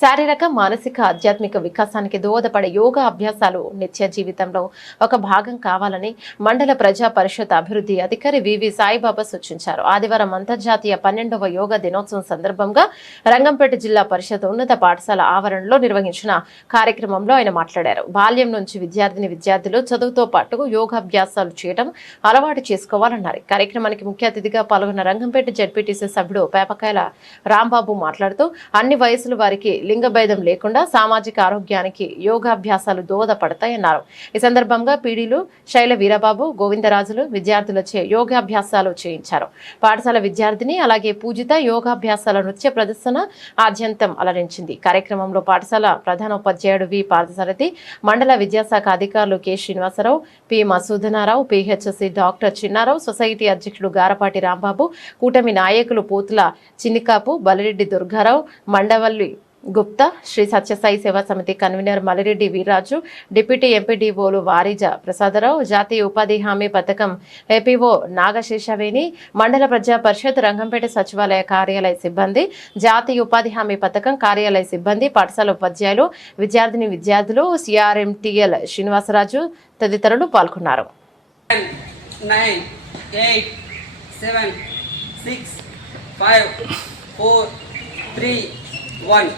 శారీరక మానసిక ఆధ్యాత్మిక వికాసానికి దోహదపడే యోగా అభ్యాసాలు నిత్య జీవితంలో ఒక భాగం కావాలని మండల ప్రజా పరిషత్ అభివృద్ధి అధికారి వివి సాయిబాబా సూచించారు. ఆదివారం అంతర్జాతీయ 12వ యోగా దినోత్సవం సందర్భంగా రంగంపేట జిల్లా పరిషత్ ఉన్నత పాఠశాల ఆవరణలో నిర్వహించిన కార్యక్రమంలో ఆయన మాట్లాడారు. బాల్యం నుంచి విద్యార్థులు చదువుతో పాటు యోగాభ్యాసాలు చేయడం అలవాటు చేసుకోవాలన్నారు. కార్యక్రమానికి ముఖ్య అతిథిగా పాల్గొన్న రంగంపేట జడ్పీటీసీ సభ్యుడు పేపకాయల రాంబాబు మాట్లాడుతూ అన్ని వయసుల వారికి లింగ భేదం లేకుండా సామాజిక ఆరోగ్యానికి యోగాభ్యాసాలు దోహదపడతాయన్నారు. ఈ సందర్భంగా పీడీలు శైల వీరబాబు, గోవిందరాజులు విద్యార్థులచే యోగాభ్యాసాలు చేయించారు. పాఠశాల విద్యార్థిని అలాగే పూజిత యోగాభ్యాసాల నృత్య ప్రదర్శన ఆద్యంతం అలరించింది. కార్యక్రమంలో పాఠశాల ప్రధానోపాధ్యాయుడు వి పార్థసారథి, మండల విద్యాశాఖ అధికారులు K Srinivasarao, P Masudanarao, PHC doctor Chinnarao, society అధ్యక్షుడు గారపాటి రాంబాబు, కూటమి నాయకులు పూతుల చిన్నికాపు, బలిరెడ్డి దుర్గారావు, మండవల్లి గుప్తా, శ్రీ సత్యసాయి సేవా సమితి కన్వీనర్ మలిరెడ్డి వీర్రాజు, డిప్యూటీ ఎంపీడీఓలు వారిజ ప్రసాదరావు, జాతీయ ఉపాధి హామీ పథకం ఏపీఓ నాగశేషవేణి, మండల ప్రజా పరిషత్ రంగంపేట సచివాలయ కార్యాలయ సిబ్బంది, జాతీయ ఉపాధి హామీ పథకం కార్యాలయ సిబ్బంది, పాఠశాల ఉపాధ్యాయులు, విద్యార్థులు, సిఆర్ఎంటీఎల్ శ్రీనివాసరాజు తదితరులు పాల్గొన్నారు. 9, 8, 7, 6, 5, 4, 3, 1.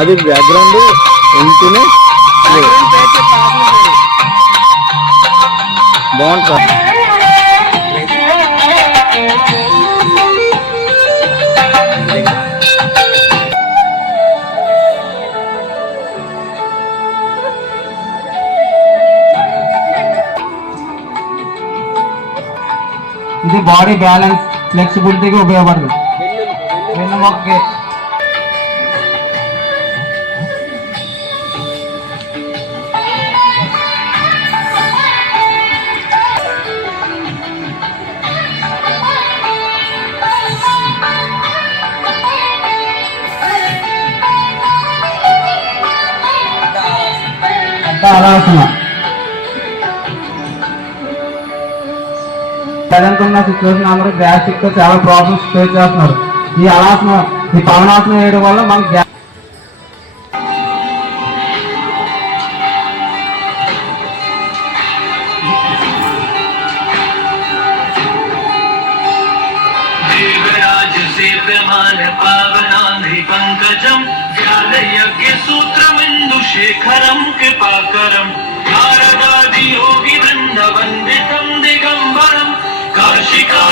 అది బ్యాక్గ్రౌండ్ ఉంటేనే బాగుంటుంది. ఇది బాడీ బ్యాలెన్స్ ఫ్లెక్సిబిలిటీకి ఉపయోగపడుతుంది. వెన్నుముక్కకి ఆలోచన ప్రజెంట్ ఉన్న సిచ్యువేషన్ అందరూ గ్యాస్ట్రిక్ తో చాలా ప్రాబ్లమ్స్ ఫేస్ చేస్తున్నారు. ఈ ఆసనం, ఈ పవనాసనం వేయడం వల్ల మనకి शेखरं कृपाकरं नारदादि योगी वृन्दवन्दितं दिगम्बरं काशिका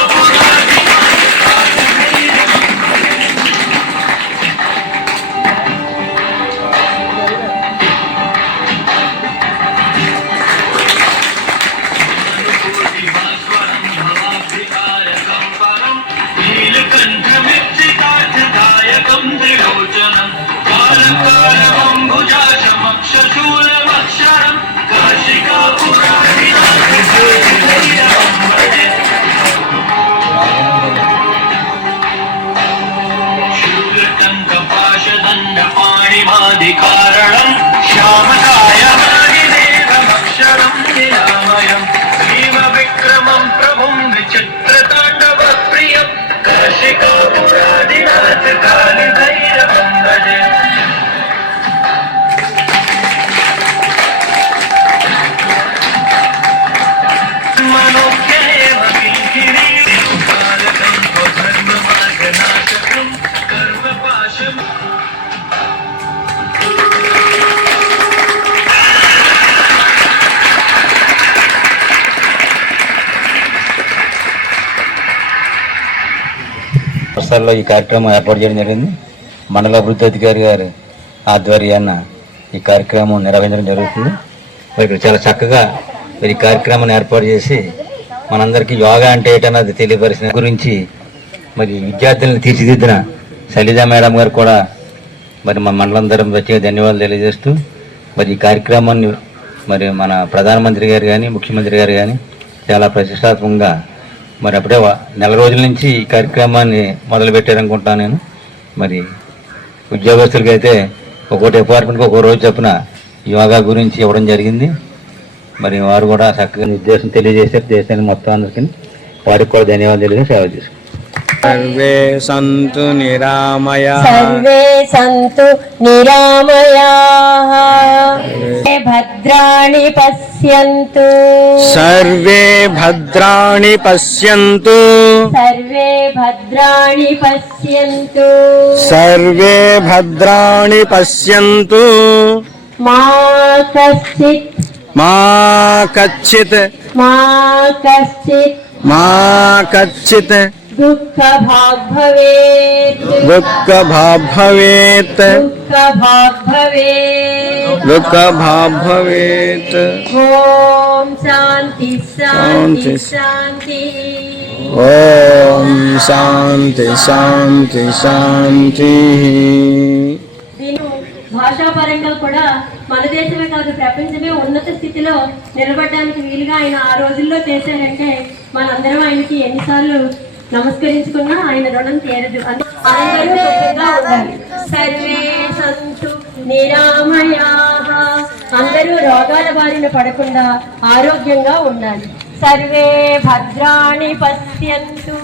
కాళకాళమంబుజాశమక్షశూలమక్షరం కాశికాపురాధినాథ శూలకంకపాశదండపాణిమాదికారణం శ్యామకాయమాదిదేవమక్షరం నిరామయం భీమ విక్రమం ప్రభుం విచిత్రతాండవ ప్రియం కాశికాపురాధినాథ కాళిభైరవం భజే మనోజ్ఞేవ కిరీటం కాలకం ధర్మమార్గనాశకం కర్మపాశం వర్షాల్లో ఈ కార్యక్రమం ఏర్పాటు చేయడం జరిగింది. మండల అభివృద్ధి అధికారి గారి ఆధ్వర్యాన ఈ కార్యక్రమం నిర్వహించడం జరుగుతుంది. మరి ఇక్కడ చాలా చక్కగా మరి ఈ కార్యక్రమాన్ని ఏర్పాటు చేసి మనందరికీ యోగా అంటే ఏంటన్నది తెలియపరిచిన గురించి మరి విద్యార్థులను తీర్చిదిద్దిన శైలజా మేడం గారు కూడా మరి మా మండలం తరఫున ప్రత్యేక ధన్యవాదాలు తెలియజేస్తూ మరి ఈ కార్యక్రమాన్ని మరి మన ప్రధానమంత్రి గారు కానీ ముఖ్యమంత్రి గారు కానీ చాలా ప్రతిష్టాత్మకంగా మరి అప్పుడే నెల రోజుల నుంచి ఈ కార్యక్రమాన్ని మొదలుపెట్టారనుకుంటాను నేను. మరి ఉద్యోగస్తులకి అయితే ఒక్కో డిపార్ట్మెంట్కి ఒక్కో రోజు చొప్పున యోగా గురించి ఇవ్వడం జరిగింది. మరి వారు కూడా చక్కగా నిర్దేశం తెలియజేశారు దేశానికి మొత్తం అందరికీ. వారికి కూడా ధన్యవాదాలు తెలియజేసి సేవ చేసుకుంటారు. సర్వే సంతు నిరామయాః సర్వే సంతు నిరామయాః భద్రాణి పశ్యంతు సర్వే భద్రాణి పశ్యంతు సర్వే భద్రాణి పశ్యంతు సర్వే భద్రాణి పశ్యంతు మా కశ్చిత్ మా కచ్చిత్ మా కశ్చిత్ మా కచ్చిత్ దుఃఖ భాగ్ భవేత్ దుఃఖ భాగ్ భవేత్ దుఃఖ భాగ్ భవేత్ దుఃఖ భాగ్ భవేత్. ఓం శాంతి శాంతి శాంతి ఓం శాంతి శాంతి శాంతి. నేను భాషాపరంగా కూడా మన దేశమే కాదు ప్రపంచమే ఉన్నత స్థితిలో నిలబడడానికి వీలుగా ఆయన ఆ రోజుల్లో చేశారంటే మనందరం ఆయనకి ఎన్నిసార్లు నమస్కరించుకున్నా ఆయన రుణం తీరదు. అందరూ సుఖంగా ఉండాలి. సర్వే సంతు నిరామయాః అందరూ రోగాల బారిన పడకుండా ఆరోగ్యంగా ఉండాలి. సర్వే భద్రాణి పశ్యంతు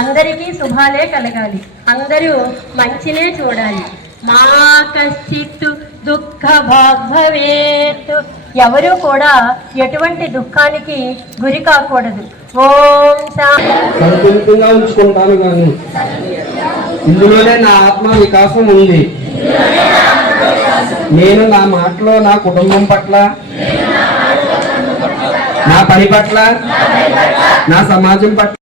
అందరికీ శుభాలే కలగాలి. అందరూ మంచినే చూడాలి. మా కశ్చిత్ దుఃఖ భాగ్ భవేత్ ఎవరు కూడా ఎటువంటి దుఃఖానికి గురి కాకూడదు. ఓం సంతులితంగా ఉంచుకుంటాను కానీ ఇందులోనే నా ఆత్మ వికాసం ఉంది. నేను నా మాటలో నా కుటుంబం పట్ల, నా పని పట్ల, నా సమాజం పట్ల